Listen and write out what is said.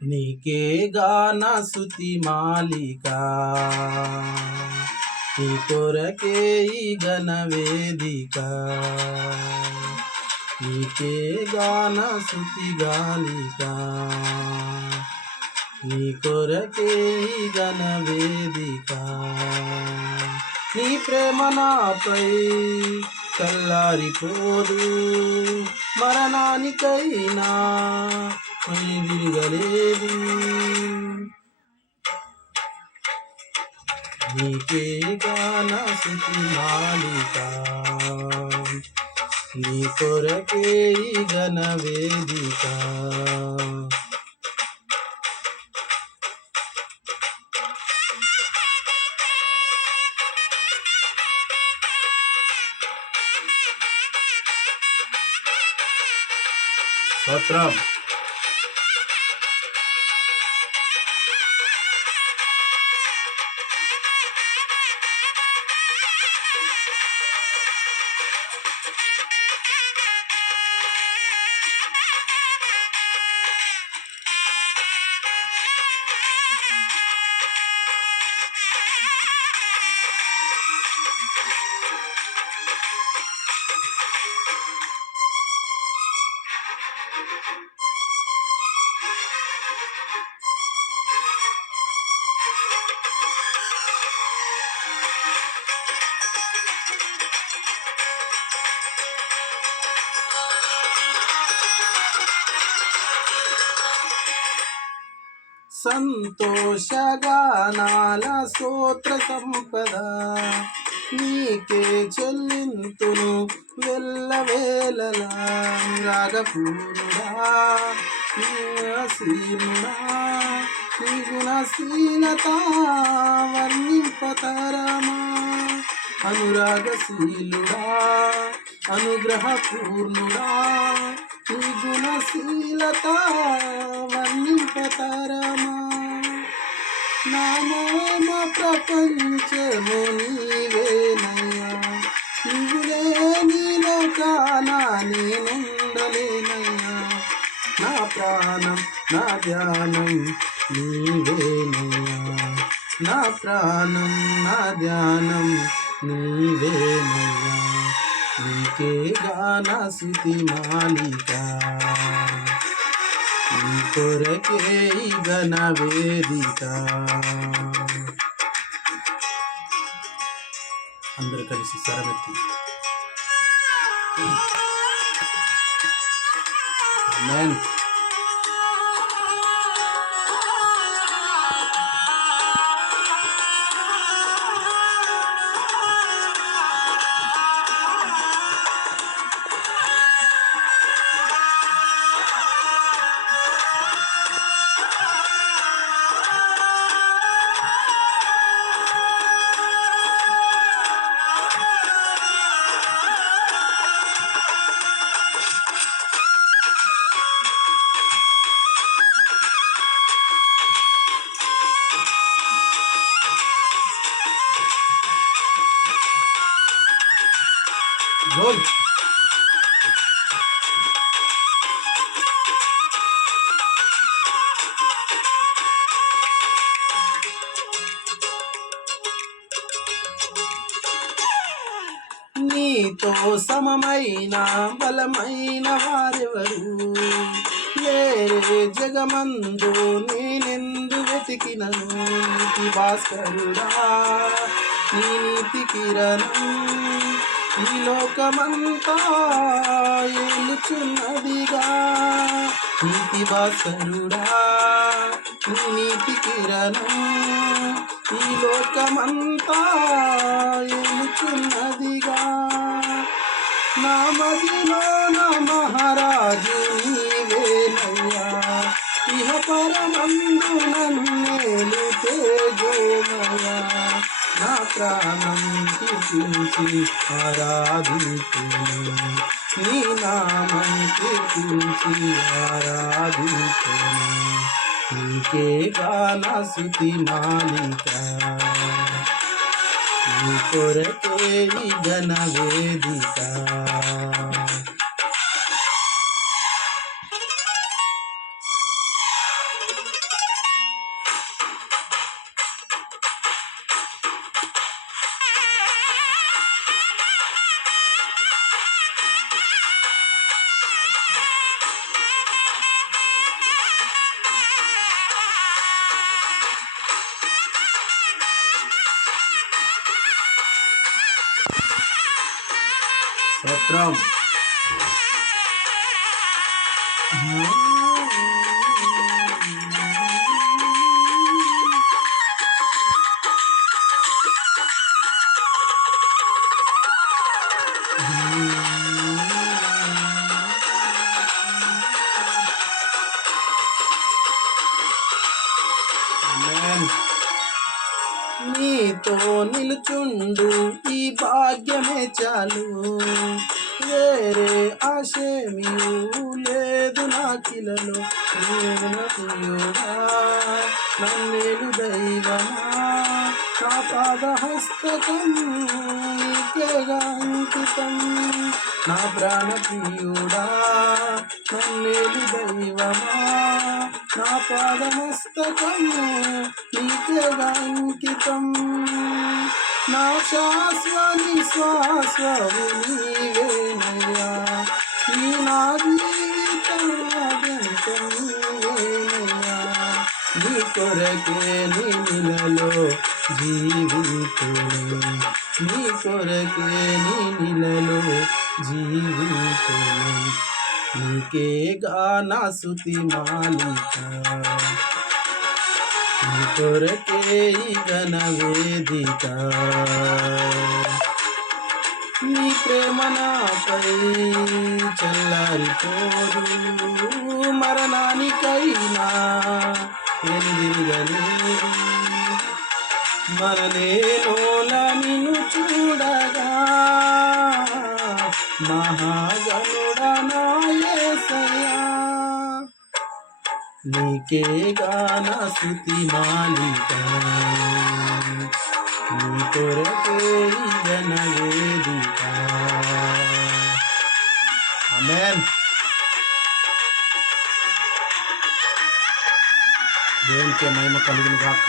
నీకే గాన స్తుతి మాలిక, నీ కొరకే ఈ ఘన వేదిక. నీకే గాన స్తుతి గాలిక, నీ కొరకే ఈ ఘన వేదిక. నీ ప్రేమ నాపై చల్లారిపోదు, మరణానికైనా తిరగలేదు. నీకే గాన స్తుతి మాలిక, నీ కొరకే ఈ ఘన వేదిక. స్తోత్రం. సంతోషగానాల స్తోత్ర సంపద నీకే చెల్లింతును వెళ్ళవేళలా. రాగపూర్ణుడా నీసీనుడా, నీ గుణశీలత వర్ణింపతరమా. అనురాగశీలుడా అనుగ్రహపూర్ణుడా, నీ గుణశీలత వర్ణింపతరమా. నామోమ ప్రపంచము నీవేనయ్యా, నువ్వు లేని లోకాన నేనుండలేనయ్యా. నా ప్రాణం నా ధ్యానం నీవేనయ్యా, నా ప్రాణం నా ధ్యానం నీవేనయ్యా. నీకే గాన స్తుతి మాలిక, నీ కొరకే ఈ ఘన వేదిక. అందరూ కలిసి స్వరమెత్తి ఆమేన్. గోల్. నీతో సమమైన బలమైన వారెవరు లేరే జగమందు, నేనెందు వెతికినను. నీతి భాస్కరుడా నీ నీతి కిరణం ఈ లోకమంతా ఏలుచున్నదిగా. నీతి భాస్కరుడా నీ నీతి కిరణం ఈ లోకమంతా ఏలుచున్నదిగా. నా మదిలో నా మహారాజు నీవేనయ్యా, ఇహ పరమందు నన్నేలు తేజోమయా. నా ప్రాణం కీర్తించి ఆరాధించును, నీ నామం కీర్తించి ఆరాధించును. నీకే గాన స్తుతి మాలిక, నీ కొరకే ఈ ఘన వేదిక. స్తోత్రం. ఆమేన్. నీతో నిలుచుండు ఈ భాగ్యమే చాలు, వేరే ఆశేమియు లేదు నాకిలలో. ప్రియుడా నన్నేలు దైవమా, నా పాదహస్తకం నీకేగా అంకితం. నా ప్రాణ ప్రియుడా నన్నేలు దైవమా, నా పాదమస్తకం నీకేగా అంకితం. నా శ్వాస నిశ్వాసము నీవేనయ్యా, ఈ నా జీవితాద్యంతం నీవేనయ్యా. నీ కొరకే నీ నీలలో జీవితును, నీ కొరకే నీ నీలలో జీవితును. నీకేగా నా స్తుతి మాలిక, నీ కొరకే ఈ ఘన వేదిక. నీ ప్రేమ నాపై చల్లారిపోదు, మరణానికైనా వెనుదిరగలేదు. మననేనోల నిన్ను చూడగా, మహాగణుడా నా యేసయ్యా. నీకేగా నా స్తుతి మాలిక, నీ కొరకే ఈ ఘన వేదిక. ఆమేన్. దేవునికి మహిమ కలుగును గాక.